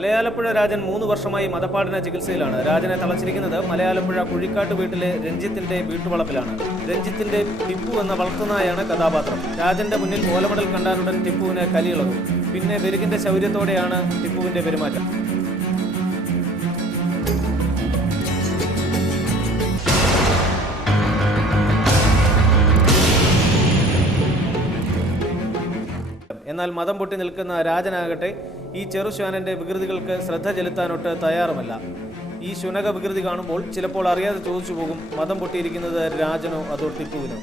മലയാലപ്പുഴ രാജൻ 3 വർഷമായി മതപാഠന ചികിത്സയിലാണ്. രാജനെ തളച്ചിരിക്കുന്നത് മലയാലപ്പുഴ കുഴിക്കാട്ട് വീട്ടിലെ രഞ്ജിത്തിന്റെ വീട്ടുവളപ്പിലാണ്. രഞ്ജിത്തിന്റെ ടിപ്പു എന്ന വളർത്തുനായാണ് കഥാപാത്രം. രാജന്റെ മുന്നിൽ ഓലമടൽ കണ്ടാലുടൻ ടിപ്പുവിന് കലിയിളകും. പിന്നെ വെരുകിന്റെ ശൗര്യത്തോടെയാണ് ടിപ്പുവിന്റെ പെരുമാറ്റം. എന്നാൽ മതം പൊട്ടി നിൽക്കുന്ന രാജനാകട്ടെ ഈ ചെറുശ്വാനന്റെ വികൃതികൾക്ക് ശ്രദ്ധ ചെലുത്താനൊട്ട് തയ്യാറുമല്ല. ഈ ശുനക വികൃതി കാണുമ്പോൾ ചിലപ്പോൾ അറിയാതെ ചോദിച്ചു പോകും, മതം പൊട്ടിയിരിക്കുന്നത് രാജനോ അതോ ടിപ്പുവിനോ?